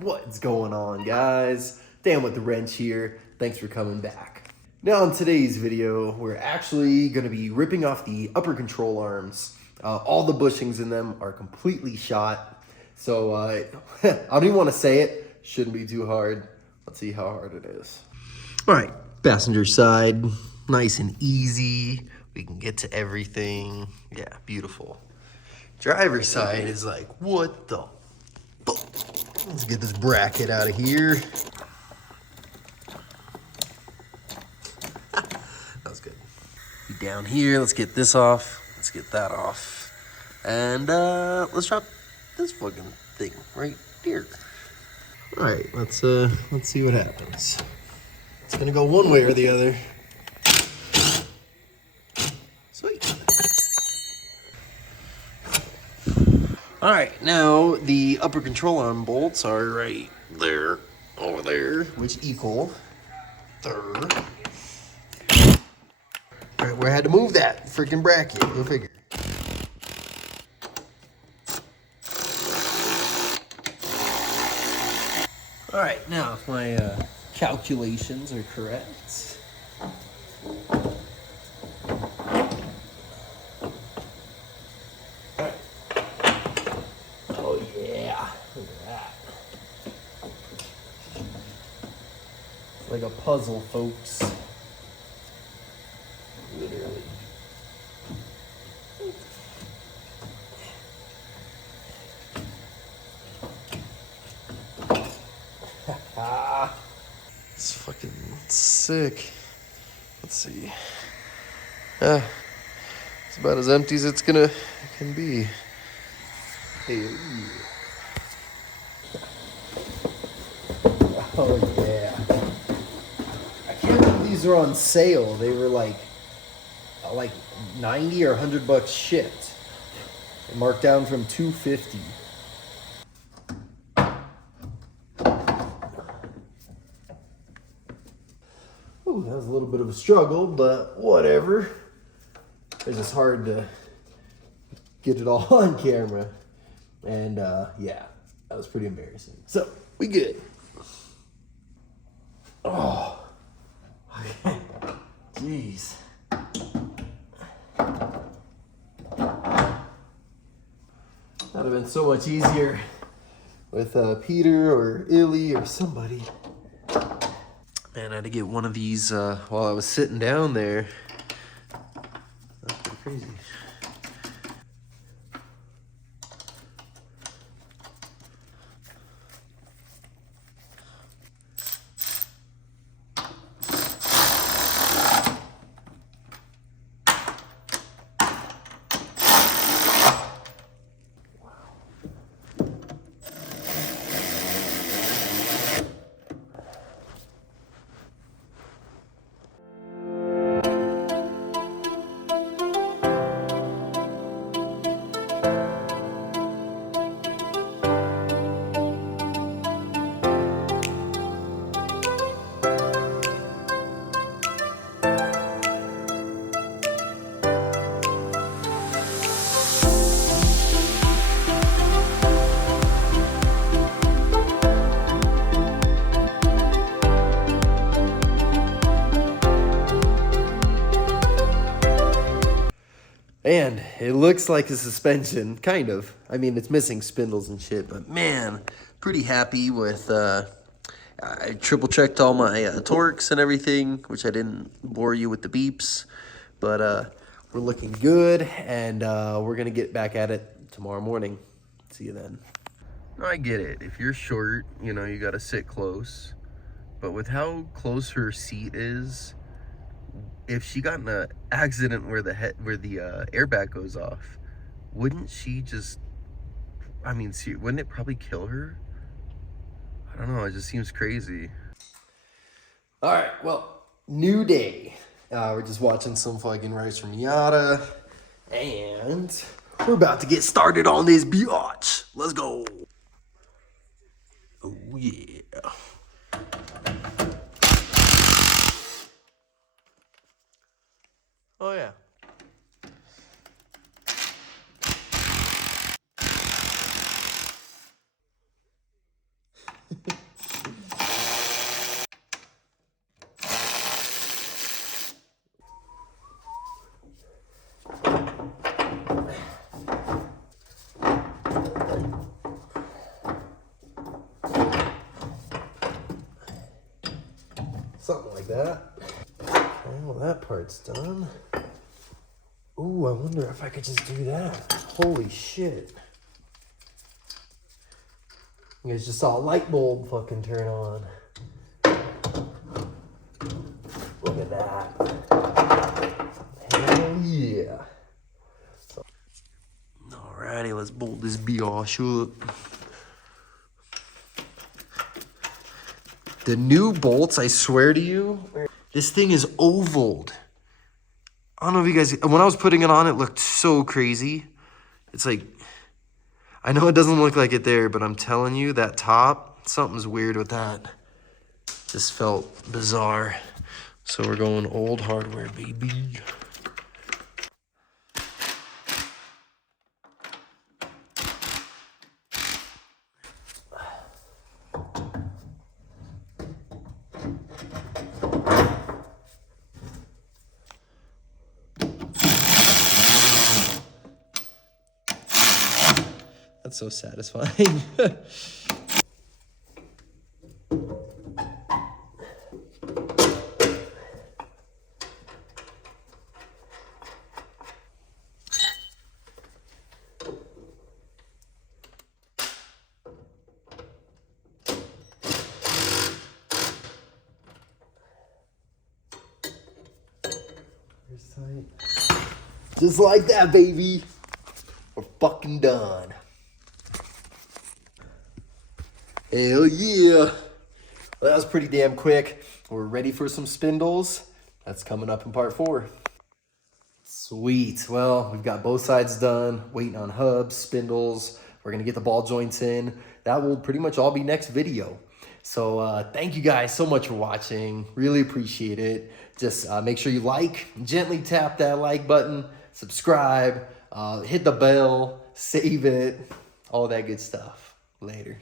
What's going on, guys? Dan with the Wrench here. Thanks for coming back. Now in today's video, we're actually going to be ripping off the upper control arms. All the bushings in them are completely shot. So I don't even want to say it. Shouldn't be too hard. Let's see how hard it is. All right, passenger side, nice and easy. We can get to everything. Yeah, beautiful. Driver's side is like, what the fuck? Let's get this bracket out of here. That was good. Down here, let's get this off. Let's get that off. And let's drop this fucking thing right here. All right, let's see what happens. It's gonna go one way or the other. Sweet. All right, now the upper control arm bolts are right there, over there, which equal third. All right, we had to move that freaking bracket, go figure. All right, now if my calculations are correct. Oh yeah, look at that. It's like a puzzle, folks. Literally. It's fucking sick. Let's see. It's about as empty as it can be. Hey. Oh yeah. I can't believe these are on sale. They were like 90 or $100 shipped. They marked down from $250. Ooh, that was a little bit of a struggle, but whatever. It's just hard to get it all on camera. And yeah, that was pretty embarrassing. So, we good. Oh, okay. Jeez. That'd have been so much easier with Peter or Illy or somebody. Man, I had to get one of these while I was sitting down there. That's pretty crazy. And it looks like a suspension, kind of. I mean, it's missing spindles and shit, but man, pretty happy with, I triple checked all my torques and everything, which I didn't bore you with the beeps, but we're looking good, and we're gonna get back at it tomorrow morning. See you then. I get it. If you're short, you know, you gotta sit close, but with how close her seat is, if she got in an accident where the airbag goes off, wouldn't she just, I mean, see, wouldn't it probably kill her? I don't know, it just seems crazy. All right, well, new day. We're just watching some fucking Rice from Miata, and we're about to get started on this biatch. Let's go. Oh yeah. Oh yeah. Something like that. Okay, well that part's done. Ooh, I wonder if I could just do that. Holy shit. You guys just saw a light bulb fucking turn on. Look at that. Hell yeah. Alrighty, let's bolt this biatch up. The new bolts, I swear to you, this thing is ovaled. I don't know if you guys, when I was putting it on, it looked so crazy. It's like, I know it doesn't look like it there, but I'm telling you, that top, something's weird with that. Just felt bizarre. So we're going old hardware, baby. That's so satisfying. Just like that, baby. We're fucking done. Hell yeah. Well, that was pretty damn quick. We're ready for some spindles. That's coming up in part 4. Sweet. Well, we've got both sides done. Waiting on hubs, spindles. We're going to get the ball joints in. That will pretty much all be next video. So thank you guys so much for watching. Really appreciate it. Just make sure you like, gently tap that like button, subscribe, hit the bell, save it, all that good stuff. Later.